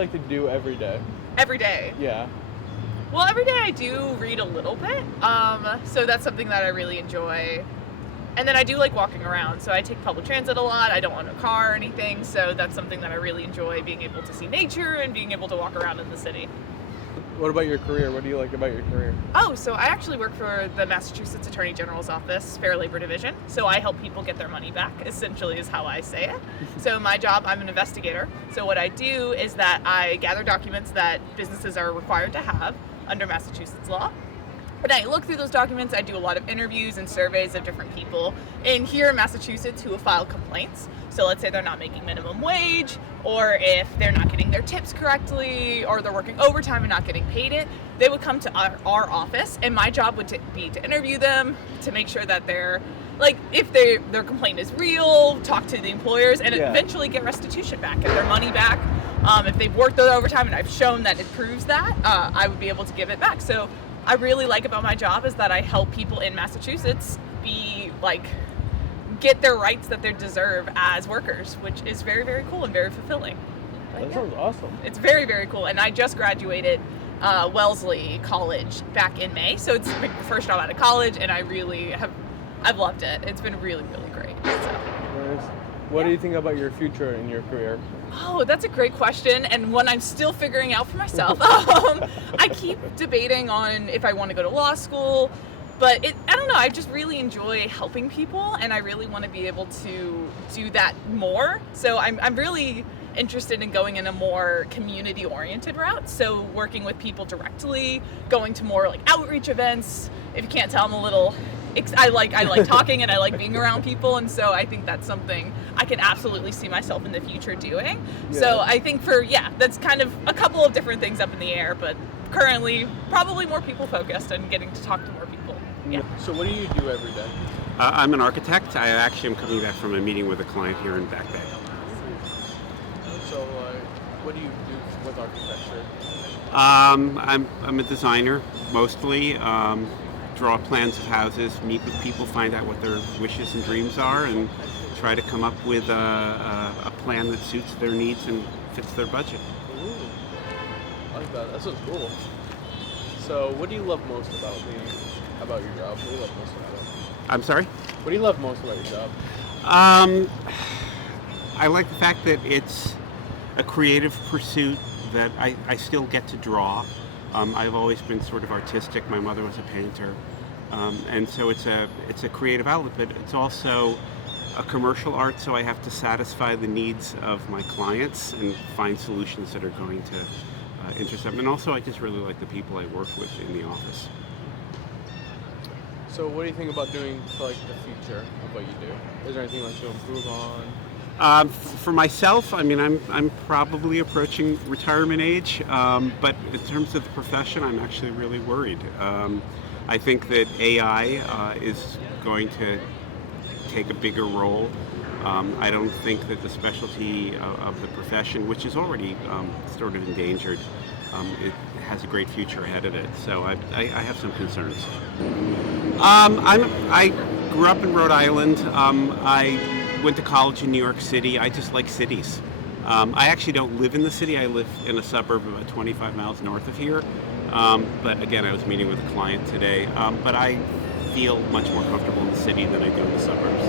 like to do every day? Every day. Yeah. Well, every day I do read a little bit, so that's something that I really enjoy. And then I do like walking around, so I take public transit a lot. I don't own a car or anything, so that's something that I really enjoy, being able to see nature and being able to walk around in the city. What about your career? What do you like about your career? Oh, so I actually work for the Massachusetts Attorney General's Office, Fair Labor Division. So I help people get their money back, essentially is how I say it. So my job, I'm an investigator. So what I do is that I gather documents that businesses are required to have under Massachusetts law. And I look through those documents. I do a lot of interviews and surveys of different people in here in Massachusetts who have filed complaints. So let's say they're not making minimum wage, or if they're not getting their tips correctly, or they're working overtime and not getting paid it, they would come to our office, and my job would be to interview them, to make sure that they're, like, if their complaint is real, talk to the employers, and eventually get restitution back, get their money back. If they've worked the overtime and I've shown that it proves that, I would be able to give it back. So I really like about my job is that I help people in Massachusetts get their rights that they deserve as workers, which is very, very cool and very fulfilling. That sounds awesome. It's very, very cool. And I just graduated Wellesley College back in May. So it's my first job out of college, and I've loved it. It's been really, really great. So. Nice. What do you think about your future in your career? Oh, that's a great question, and one I'm still figuring out for myself. I keep debating on if I want to go to law school, but I don't know, I just really enjoy helping people, and I really want to be able to do that more. So I'm really interested in going in a more community-oriented route, so working with people directly, going to more like outreach events. If you can't tell, I'm a little... I like talking and I like being around people, and so I think that's something I can absolutely see myself in the future doing. Yeah. So I think that's kind of a couple of different things up in the air, but currently probably more people focused and getting to talk to more people. Yeah. So what do you do every day? I'm an architect. I actually am coming back from a meeting with a client here in Back Bay. So what do you do with architecture? I'm a designer mostly. Draw plans of houses, meet with people, find out what their wishes and dreams are, and try to come up with a plan that suits their needs and fits their budget. Ooh, I like that. That sounds cool. So, what do you love most about your job? What do you love most about it? I'm sorry? What do you love most about your job? I like the fact that it's a creative pursuit, that I still get to draw. I've always been sort of artistic. My mother was a painter, and so it's a creative outlet, but it's also a commercial art, so I have to satisfy the needs of my clients and find solutions that are going to interest them. And also, I just really like the people I work with in the office. So what do you think about doing for the future of what you do? Is there anything to improve on? For myself, I mean, I'm probably approaching retirement age, but in terms of the profession, I'm actually really worried. I think that AI is going to take a bigger role. I don't think that the specialty of the profession, which is already sort of endangered, it has a great future ahead of it. So I have some concerns. I grew up in Rhode Island. I went to college in New York City. I just like cities. I actually don't live in the city. I live in a suburb about 25 miles north of here. But again, I was meeting with a client today. But I feel much more comfortable in the city than I do in the suburbs.